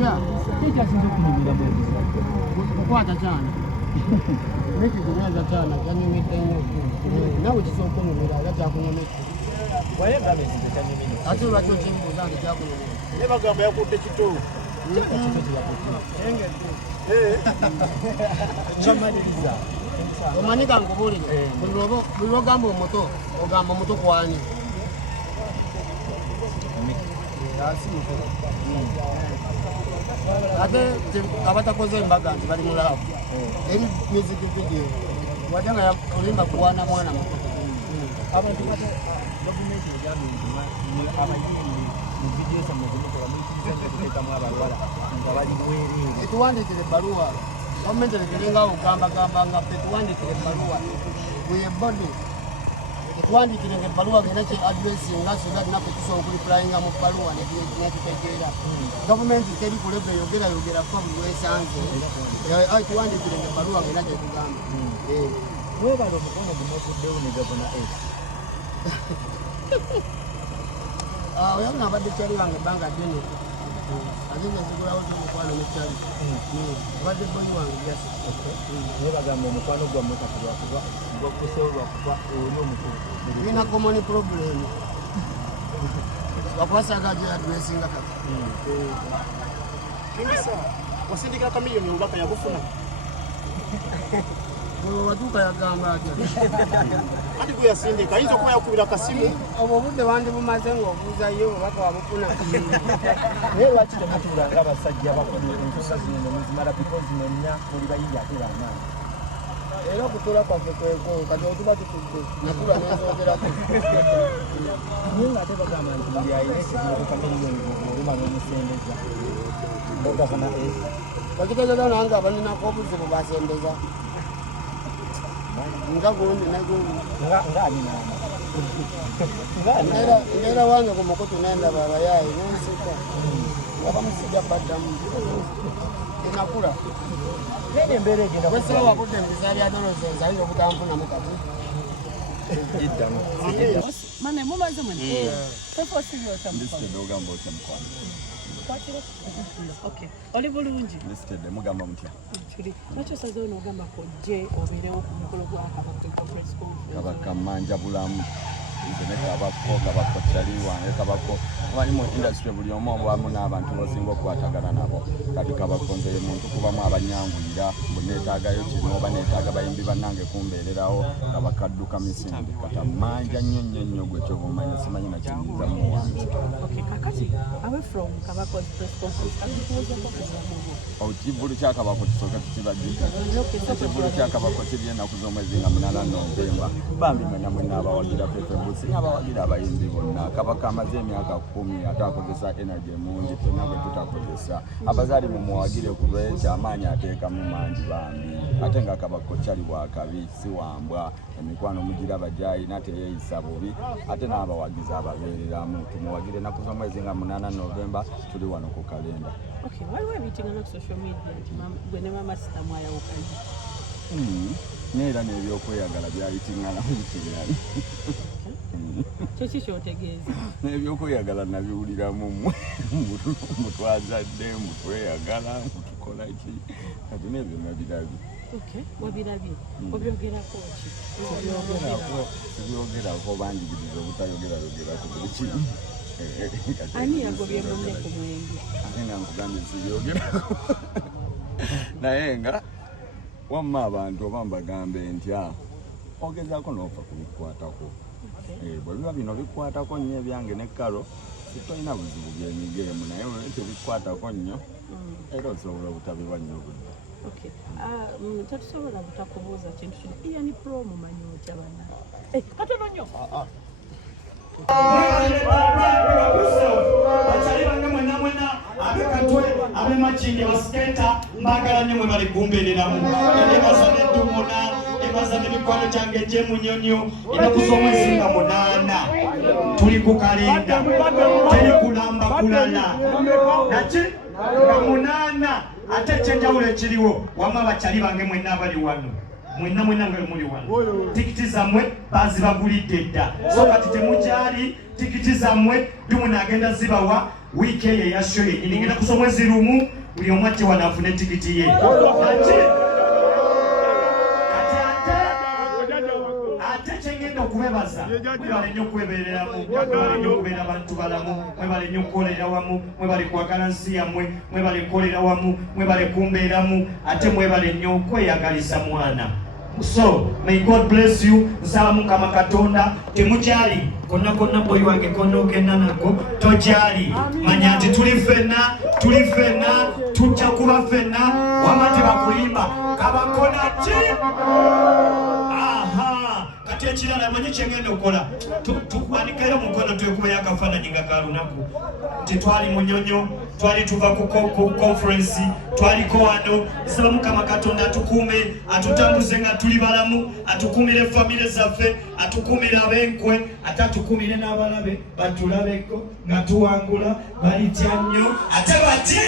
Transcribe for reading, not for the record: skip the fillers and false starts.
Kya sinzo kunyumira mu kukwata cyane neki kunyaza cyane kanyumite nawe kisoko kunyumira yakyakunyumira waye gamezi cyanyumira ati uracyo kimbuza ndi cyakunyumira ne bagamba yakutte kito enge chamaliriza omanika ngubulire buli logamba omuto ogamba omuto kwani ate abatakoze embaga nti bali mulawo eri music video wajanga ya olimba kuwana mwana muto abantu bate document yaminduma abayini mu video za muzimu kwa miti kama abalwala ngabali mwere tuwandikire baruwa gavumenti ekiringa okugamba nga ffe tuwandikire ebbaluwa bweyebodi tuwandikire ebbaluwa genda ki adresi nga songa tinaffe tusobola okuliplayinga mu bbaluwa nekitegeera gavumenti teri kuleva yogera fa buli wesanze tuwandikire ebbaluwa genda kyetugamba webala omukono gumotuddewo ne gavana oyanga abadde kyali wange ebbanga ddene agenda zigulawo omukwano nekyali abadde boyi wange jasi naye bagamba omukwano gwammwe kakulwakuba gwakusobolwa kuba oli omukulu nina common problem wakwasagaje adressinga kati kingisa wasindikira Chameleon obubaka yabufuna watuuka yagamba atya ati gwe yasindika ayinza okuba yakubira kasimu obwo obudde bandi bumaze ng'obuuzayo obubaka wabufuna naye lwaki temutula ng'abasajja bakola ensusa zino nemuzimala because mwenna muli bayiri ate bamaanyi era okutula kwaffe kweko kati otuba tutudde natula nenzogerako naye ng'ate bagamba nti buli ayina ekizibu Chameleon oluma n'omusembeza ogafuna bakitegeeza nange abaninako obuzibu basembeza nga gundi ngera wange ku mukutu nenda babayayi nensika nga bamusijja baddamu enakula naye embeera egenda wesaba wakudde embiza bya dolozenza ayinza obutanfunamu kati mane mumaze mwene Feffe ogamba otya mukwano okay oli bulungi listed mugamba mutya kiri nakyo sazo n'ogamba ko je obeerewo ku mukolo gwa conference call kabaka manja bulamu kabako kyaliwa kabako abali mu industry buli omu obamu n'abantu bosinga okukwatagana nabo kati kabakonze muntu kubamu abanyangulira buneetaagayo kino oba neetaaga bayimbi bannange kumbeererawo kabakadduka misindi kata manja nnyo gwe kyobumanya simanyi nakyinyiza mu wange kakati away from kabako press conference kivulu kya kabako kisooka tukibajjuka ekivulu kya kabako kiri ennaku z'omwezi nga 8 Novemba bambi mwena mwena abawagira Feffe Bussi n'abawagira abayimbi bonna kabaka amaze emyaka 10 ate akozesa energy mungi fenna bwe tutakozesa abazaali mumuwagire ku lw'ekyamaanyi ateekamu mangi bambi ate nga kabako kyali bwakabi si wambwa emikwano mugira bajayi nate yeeyisa bubi ate n'abawagizi ababeereramu tumuwagire ennaku z'omwezi nga 8 Novemba tuli wano ku kalenda waliwo ebitinga na social media nti gwe ne mama sita mwayawukanye neera n'ebyokweyagala byayitingana mubitingana kyeki kyotegeeza n'ebyokweyagala nabiwuliramu mutwazadde mutweyagala mutukola ki kati n'ebyo nabirabye wabirabye obyogerako ki sibyogerako banjigiriza obutayogerako buli kimu ani yagobye munne ku mwenge ate nga nkugambye sibyogerako naye nga wamma abantu oba mbagambe ntya ogezaako n'ofa kubikwatako bwe biba bino bikwatako nnyo ebyange ne Karol sitolina buzibu byenyigeemu naye tebikwatako nnyo era osobola obutabiwa nnyo budde tetusobola butakubuuza kintu kino iya ni pro mumanyi otya banna katono nnyo bachali bange mwena abekatwe abemachinge basiketa mbagala ne mwe bali kumbeereramu ebaza n'eddumuna ebaza n'emikwano kyange gyemunyonyo enakusomwezi nga 8 tuli ku kalenda teri kulamba kulala naki nga 8 ate ekyenjawulo ekiriwo wamma bachali bange mwena abali wano mwenna nga muli wano tikiti zammwe bazibagulidde dda so kati temukyali tikiti zammwe tumuna agenda zibawa wiiki eyo eya show yennyini ngenda kusa omwezi lumu buli omu ate wano afune tikiti ye ate kyengenda okubebaza mwebale nnyo okwebereramu mwebale nnyo okubeera abantu balamu mwebale nnyo okukolera wamu mwebale kwagala nsi yammwe mwebale kukolera wamu mwebale kumbeeramu ate mwebale nnyo okweyagaliza mwana. So may God bless you. Nsaba Mukama Katonda temukyali konna boyi wange konna ogenda nako tokyali manya nti tuli ffenna tujja kuba ffenna wama tebakulimba kabakona ki kati ekirala manyi kyengenda okukola tukuwanikayo mukono twekubayo akafaananyi nga ka lunaku nti twali munyonyo twali tuva ku conference twaliko wano. Nsaba Mukama Katonda atukuume atutambuze nga tuli balamu atukuumire famire zaffe atukuumire ab'enkwe ate atukuumire n'abalabe batulabeko nga tuwangula balitya nnyo ate batye